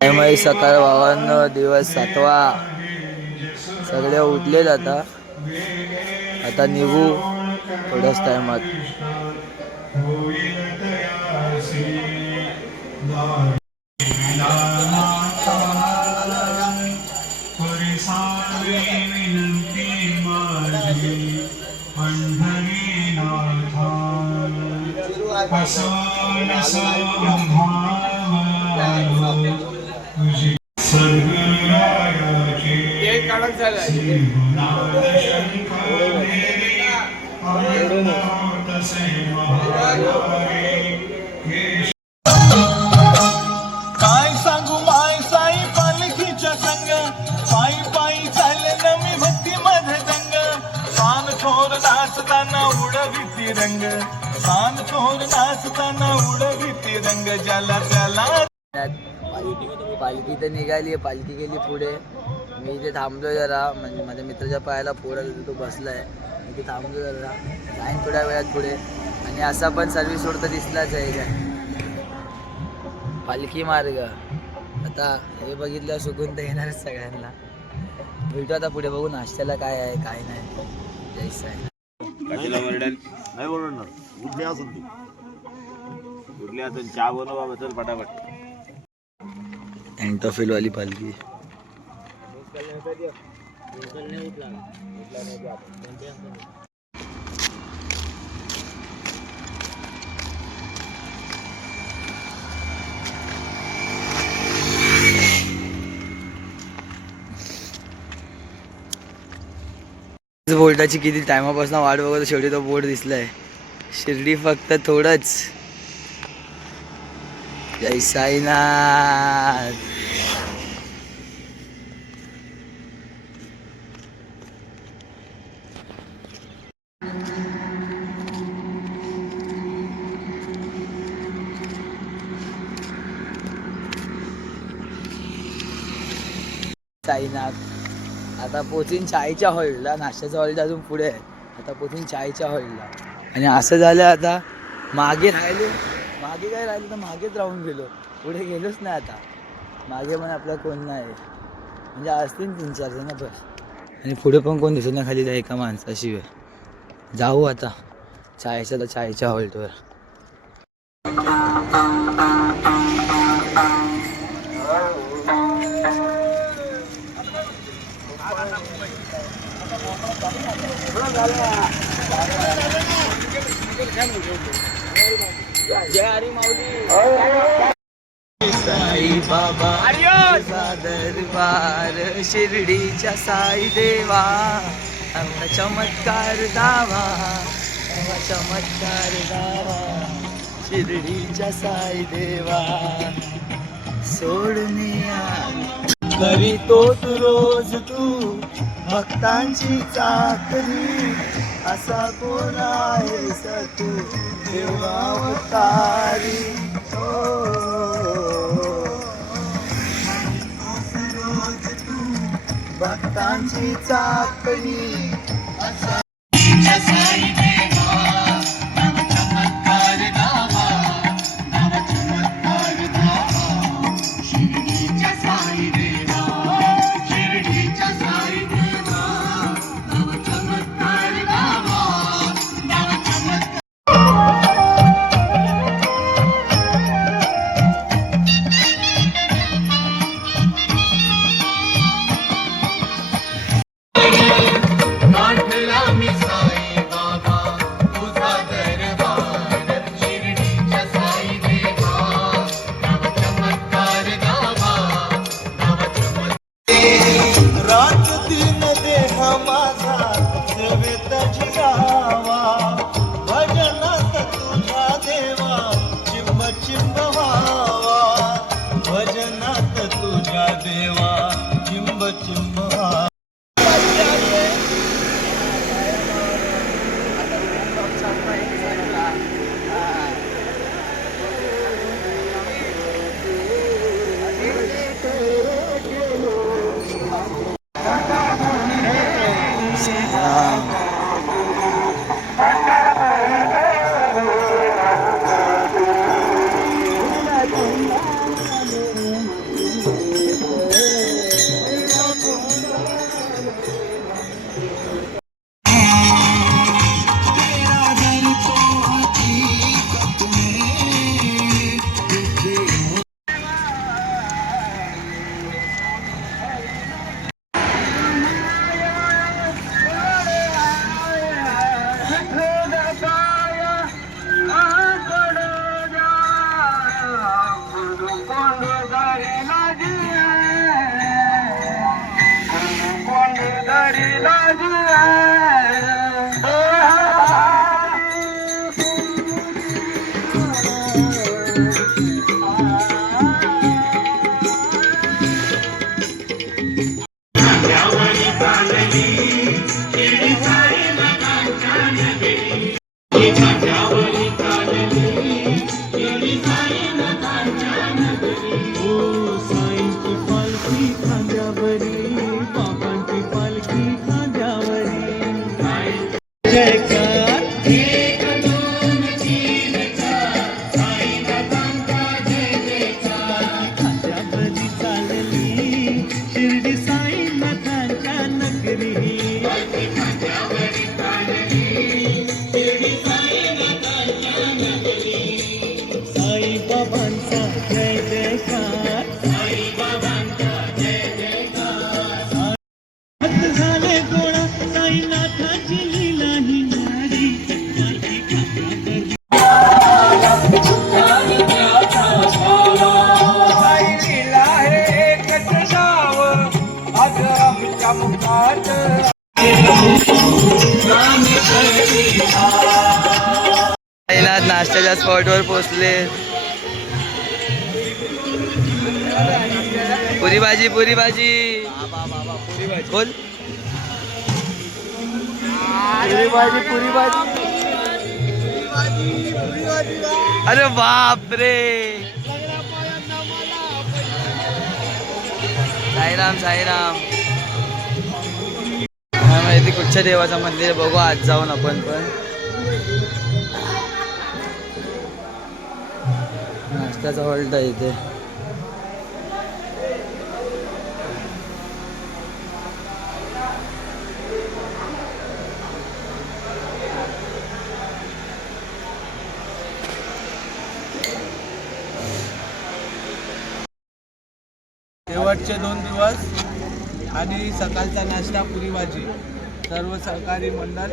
Time सकाळ बावन्न दिवस सातवा. सगळे उठले आता. आता निघू थोड्याच टायमात. काय सांगू माय साई पालखीच्या संग? पायी पायी चाललं मी भक्ती मध्ये दंग. सान थोर नाचताना उडवी तिरंग सान थोर नाचताना उडवी तिरंग ज्याला त्याला पालखी पालखी तर निघाली पालखी गेली पुढे. मी इथे थांबलो जरा म्हणजे माझ्या मित्राच्या पायाला पोरा तो बसलाय. मी इथे थांबलो जरा जाईन थोड्या वेळात पुढे. आणि असा पण सर्व्हिस रोड तर दिसलाच आहे काय? पालखी मार्ग. आता हे बघितलं सुकून तर येणारच सगळ्यांना. भेटू आता पुढे बघू नाश्त्याला काय आहे काय नाही. जायचं आहे नाही ओरडणार उठणे असेल तू. उठले आता चहा बनव बाबा चल पटापट. अँटोफिलवाली पालखी. बोर्डाची किती टायमापासून वाट बघत शेवटी तो बोर्ड दिसलाय. शिर्डी फक्त थोडंच. जय साईनाथ. साईनाथ आता पोचीन चायच्या हॉलला नाश्त्याचा हॉल अजून पुढे आहे आता पोचीन चायच्या हॉलला. आणि असं झालं आता मागे राहिले मागे काय राहिलं तर मागेच राहून गेलो. पुढे गेलोच नाही आता. मागे पण आपला कोण नाही. म्हणजे असतील तीन चार जण बस. आणि पुढे पण कोण दिसत नाही खाली त्या एका माणसाशिवाय. जाऊ आता. चायच्या तर चायच्या हॉल्टवर जय हरी माऊली. साई बाबा दरबार शिर्डीच्या साई देवा आमचा चमत्कार दावा आमचा चमत्कार दावा शिर्डीच्या साई देवा सोडणे करी तोच रोज तू भक्तांची चाकरी. असा कोण आहेस हो. तू देवावतारी भक्तांची चाकरी. தேவா சிம்ப சிம்ப नाश्त्याच्या स्पॉटवर पोचले. पुरी भाजी पुरी भाजी. बोल. पुरी भाजी पुरी भाजी अरे बाप रे साईराम साईराम. काय कुठच्या देवाचं मंदिर बघू आज जाऊन आपण पण. नाश्त्याचा हॉल्ट आहे इथे. शेवटचे दोन दिवस आणि सकाळचा नाश्ता पुरी भाजी. सर्व सहकारी मंडळ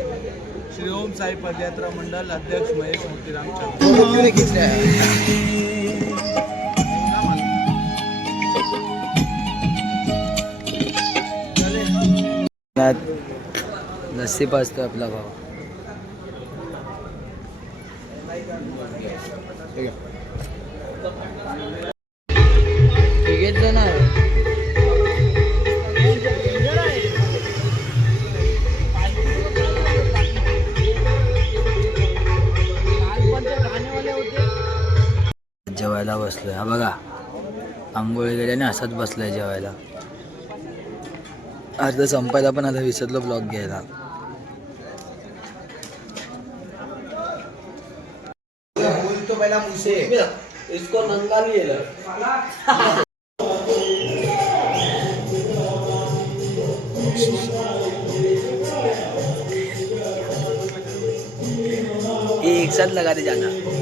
श्री ओम साई पदयात्रा मंडळ अध्यक्ष महेश मोतीराम चंद्र लस्सी पाजतो आपला भाऊ. जेवायला बसलोय. हा बघा आंघोळ वगैरे आणि असंच बसलोय जेवायला. अर्ध संपायला पण आता विसरलो ब्लॉग घ्यायला. एक साथ लगा दे जाना.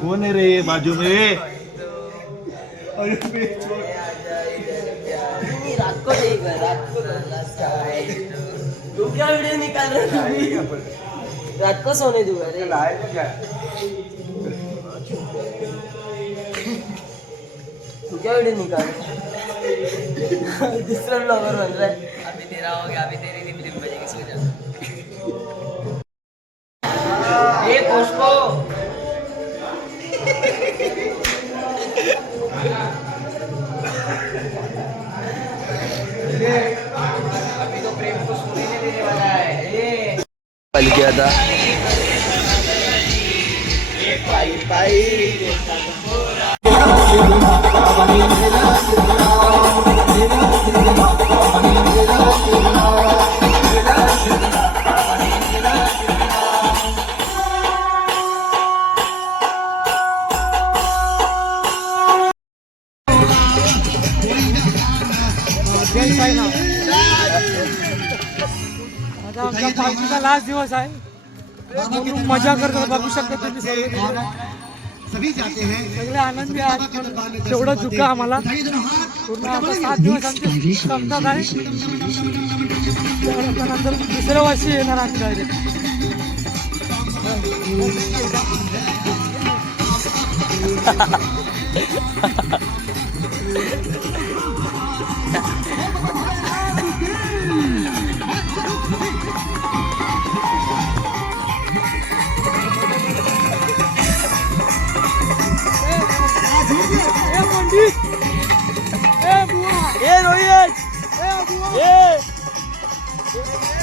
कौन है रे बाजू में? रात को रात तू क्या वीडियो निकाल रहे हो रात को सोने दूँगा रे। तू क्या? वीडियो निकाल दूसरा ब्लॉगर बन रहा है। अभी तेरा हो गया अभी तेरी पालखी आता आता दिवस आहे. मजा करतात बघू शकता तुम्ही सगळे. सगळे आनंदी आहेत. तेवढं दुःख आम्हाला. पूर्ण सात दिवस आमची संपतात आहे. त्यानंतर दुसऱ्या वर्षी येणार आम्ही डायरेक्ट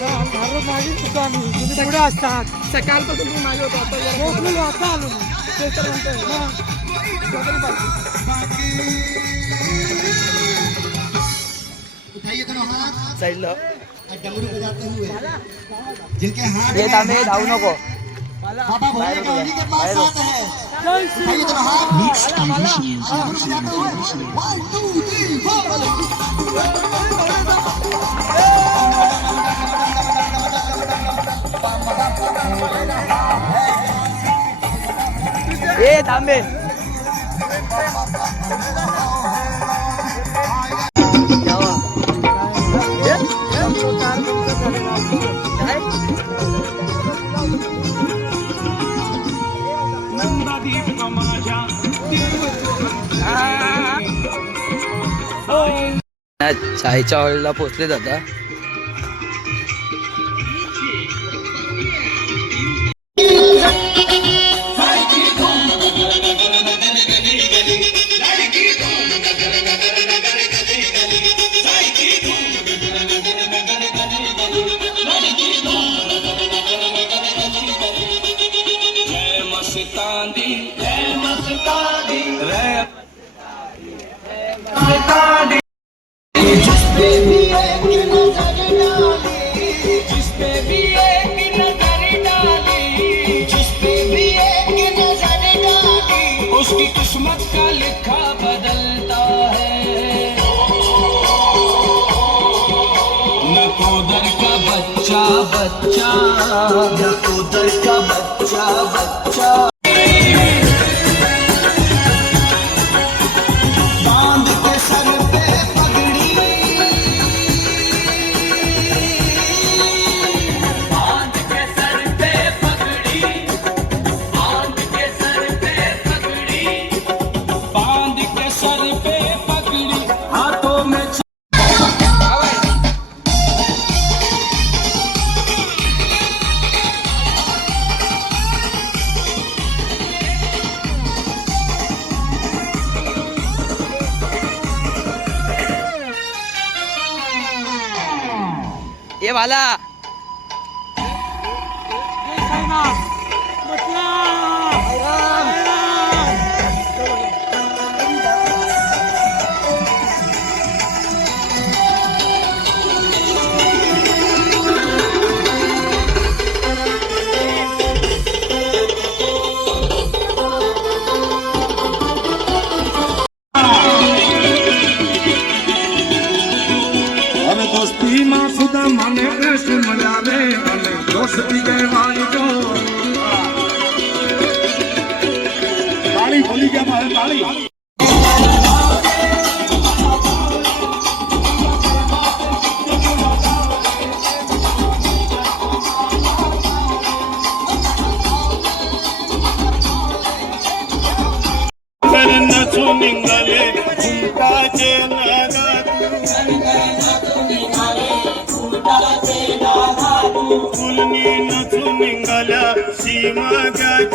नारळ मागे तुम्ही पुढे असतात सकाळपासून तुम्ही मागे आता हो, तुम्ही आता आलो जिनके हाथ ये धावू नको बाबा के पास है हे थांबे चायच्या हॉलला पोचले जाता बच्चा का बच्चा बच्चा. ए भाला મસ્તીમાં સુધા મને બેસ્ટ મજા રે અને દોસ્તી કહેવાય તો. તાળી ભૂલી ગયા તાળી. फुलनी नचू निघाल्या सीमागाची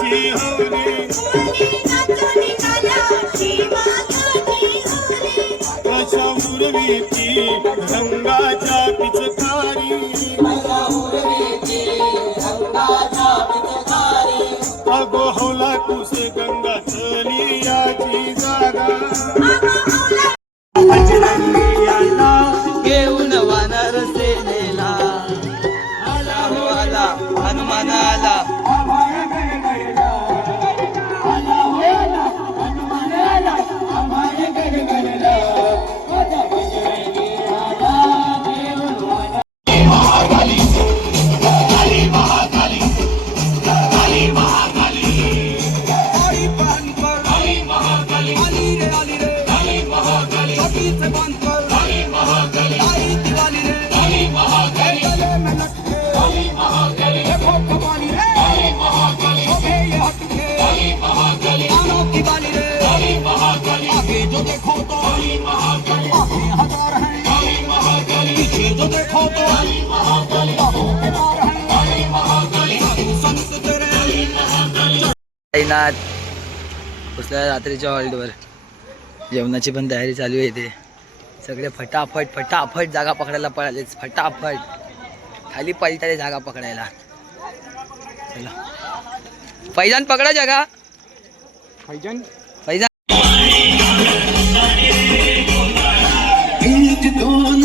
साईनाथ पोचल्या रात्रीच्या हॉल्टवर जेवणाची पण तयारी चालू आहे इथे. सगळे फटाफट फटाफट जागा पकडायला पळालेच फटाफट. खाली पळताले जागा पकडायला. चला. फैजान पकडा जागा. फैजान? 有